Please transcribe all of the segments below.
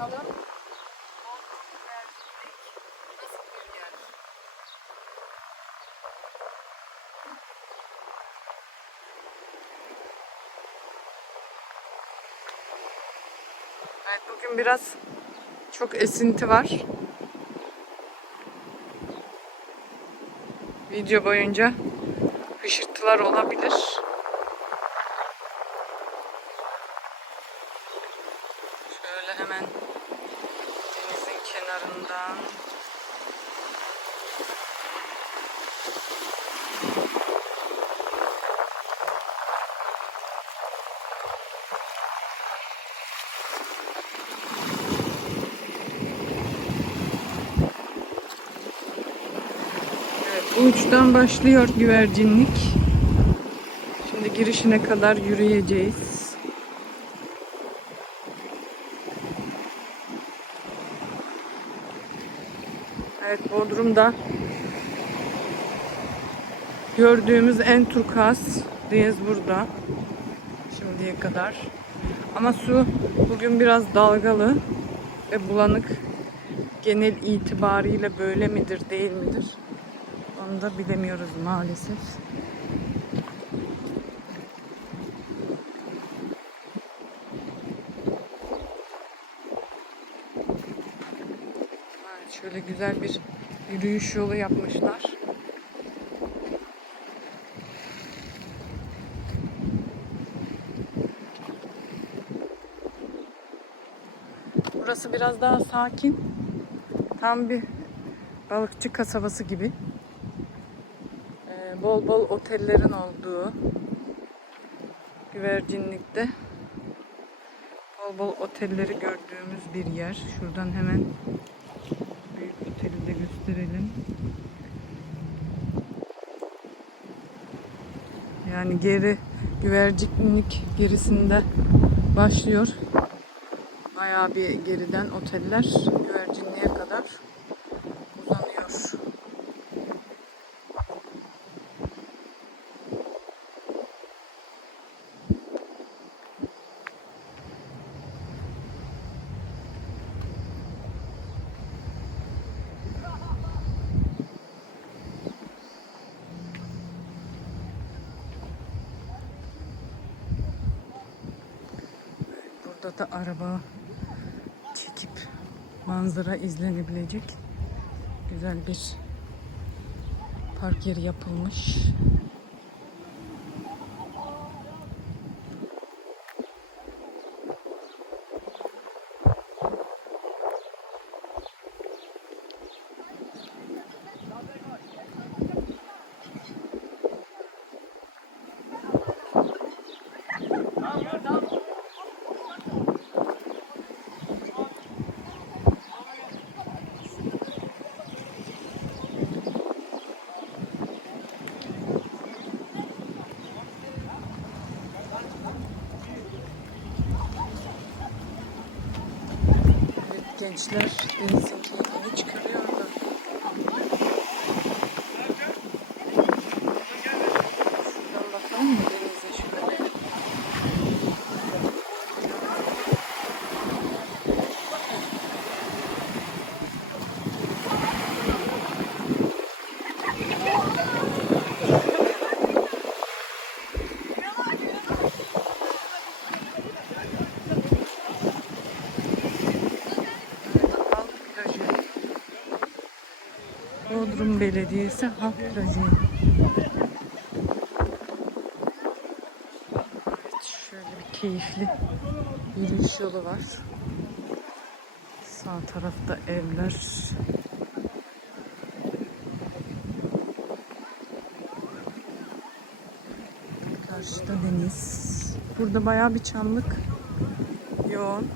bakalım. Evet bugün biraz çok esinti var. Video boyunca hışırtılar olabilir. Uçtan başlıyor güvercinlik. Şimdi girişine kadar yürüyeceğiz. Evet Bodrum'da gördüğümüz en turkuaz deniz burada. Şimdiye kadar. Ama su bugün biraz dalgalı ve bulanık. Genel itibariyle böyle midir değil midir? Onu da bilemiyoruz maalesef. Şöyle güzel bir yürüyüş yolu yapmışlar. Burası biraz daha sakin. Tam bir balıkçı kasabası gibi. Bol bol otellerin olduğu güvercinlikte bol bol otelleri gördüğümüz bir yer. Şuradan hemen büyük oteli de gösterelim. Yani geri güvercinlik gerisinde başlıyor. Bayağı bir geriden oteller güvercinliğe kadar uzanıyor. Burada da araba çekip manzara izlenebilecek güzel bir park yeri yapılmış. Evet, gençler. En sevdiğim içkiliyor. Bodrum Belediyesi Halk Plajı. Evet, şöyle bir keyifli yürüyüş yolu var. Sağ tarafta evler. Karşıda deniz. Burada bayağı bir çamlık yoğun.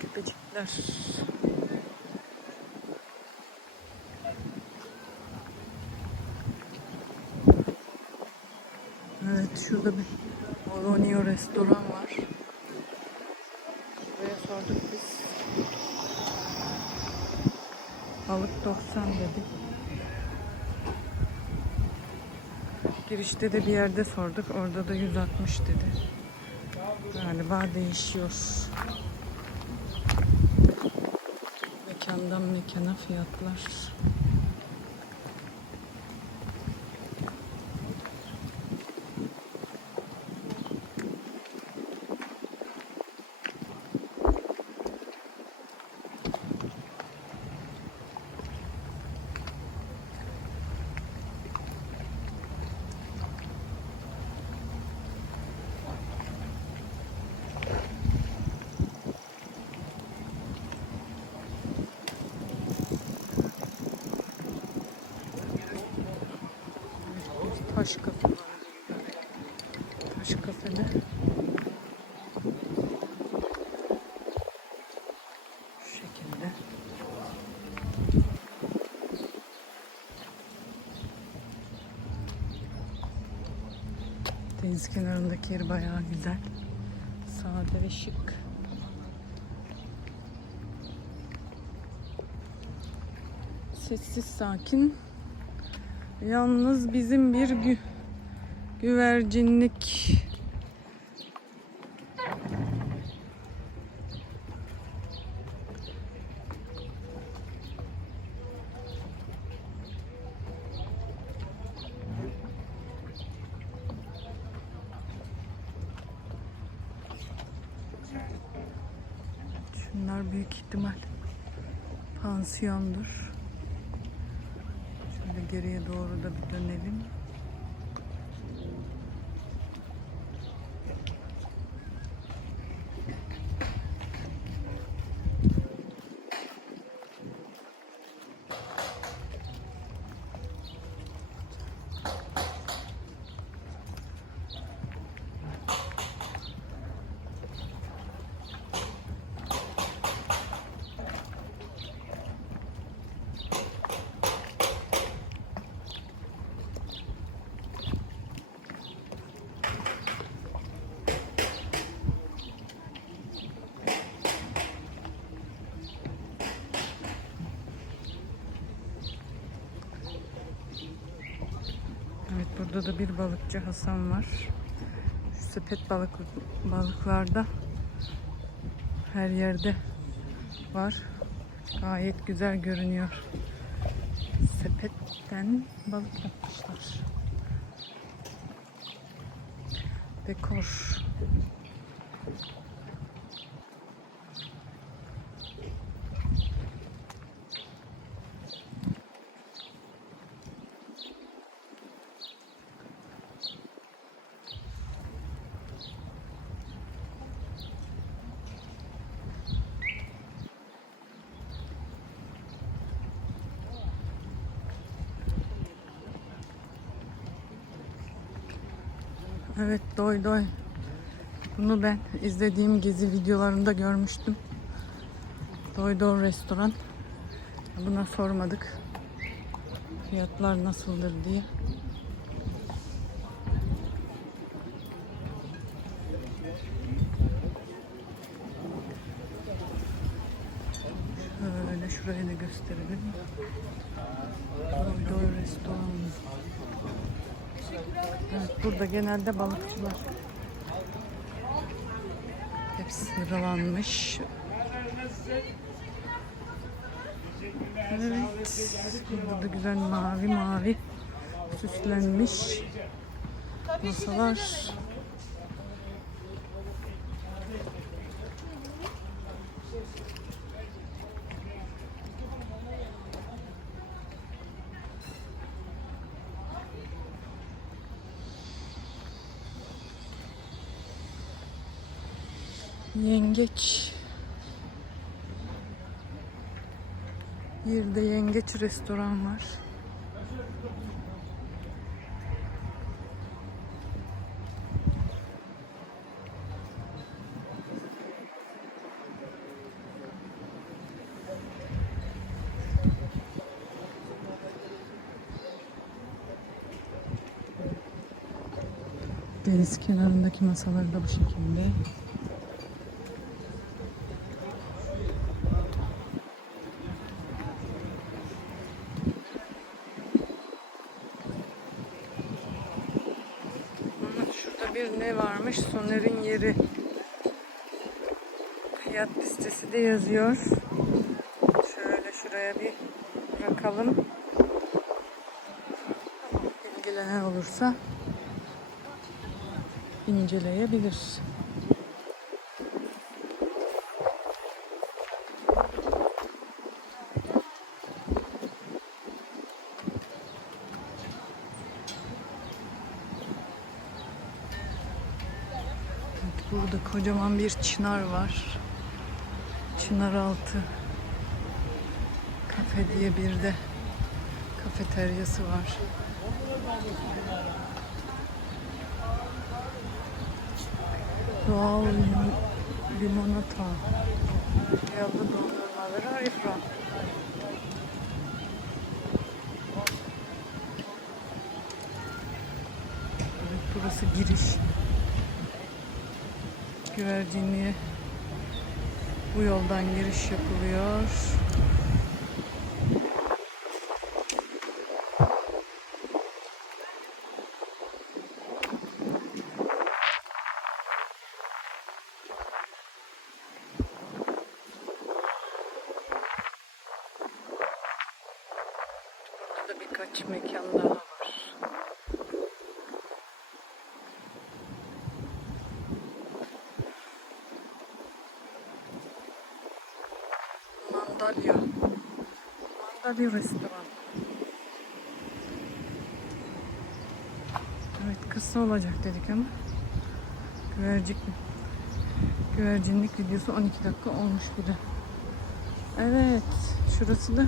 Köpecikler. şurada bir Olonio restoran var. Buraya sorduk biz. Balık 90 dedi. Girişte de bir yerde sorduk. Orada da 160 dedi. Galiba değişiyor. Mekandan mekana fiyatlar. Taş kafe var. Taş. Şu şekilde. Deniz kenarındaki yer bayağı güzel. Sade ve şık. Sessiz sakin Yalnız bizim bir gü güvercinlik Şunlar büyük ihtimal pansiyondur. Geriye doğru da bir dönelim. Evet burada da bir balıkçı Hasan var. Şu sepet balık balıklarda her yerde var. Gayet güzel görünüyor. Sepetten balık yapmışlar. Dekor. Evet doy doy. Bunu ben izlediğim gezi videolarında görmüştüm. Doy doy restoran. Buna sormadık. Fiyatlar nasıldır diye. Şöyle şurayı da gösterelim. Doy doy restoran. Burada genelde balıkçılar. Hepsi sıralanmış. Evet. Burada da güzel mavi mavi süslenmiş masalar. Yengeç. Bir de yengeç restoran var. Deniz kenarındaki masalar da bu şekilde. Ama Şurada bir varmış? Soner'in yeri. Fiyat listesi de yazıyor. Şöyle şuraya bir bakalım. İlgilenen olursa inceleyebilir. Evet, Burada kocaman bir çınar var. Çınar altı kafe diye bir de kafeteryası var. Doğal lim- limonata. Yağlı dondurmaları. Evet, burası giriş. Güvercinliğe bu yoldan giriş yapılıyor. Burada birkaç mekan daha Mandalya. Mandalya restoran. Evet kısa olacak dedik ama güvercik güvercinlik videosu 12 dakika olmuş bile. Evet şurası da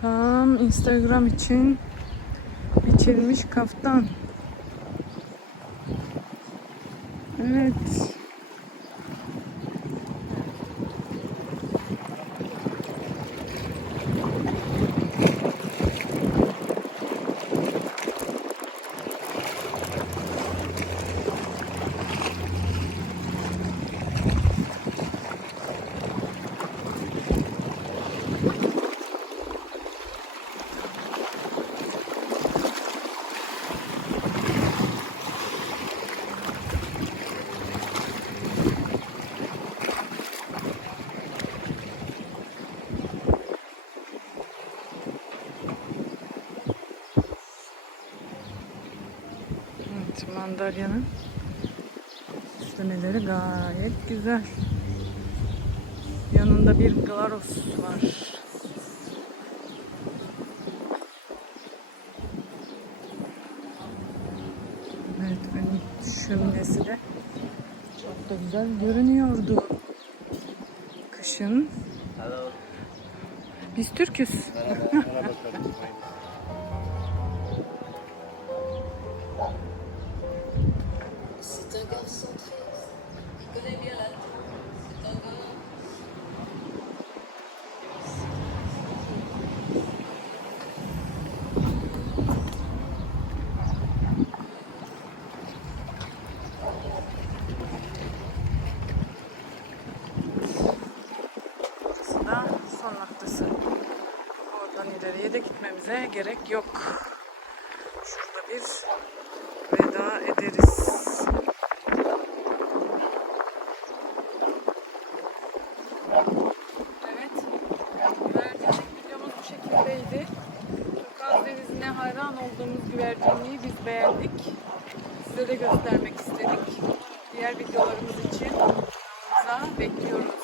tam Instagram için biçilmiş kaftan. Evet. Evet, mandalyanın süslemeleri gayet güzel. Yanında bir glaros var. Evet, önün şöminesi de çok da güzel görünüyordu. Kışın. Biz Türküz. Gitmemize gerek yok. Şurada bir veda ederiz. Evet. Güvercinlik videomuz bu şekildeydi. Turkaz Denizi'ne hayran olduğumuz güvercinliği biz beğendik. Size de göstermek istedik. Diğer videolarımız için kanalımıza bekliyoruz.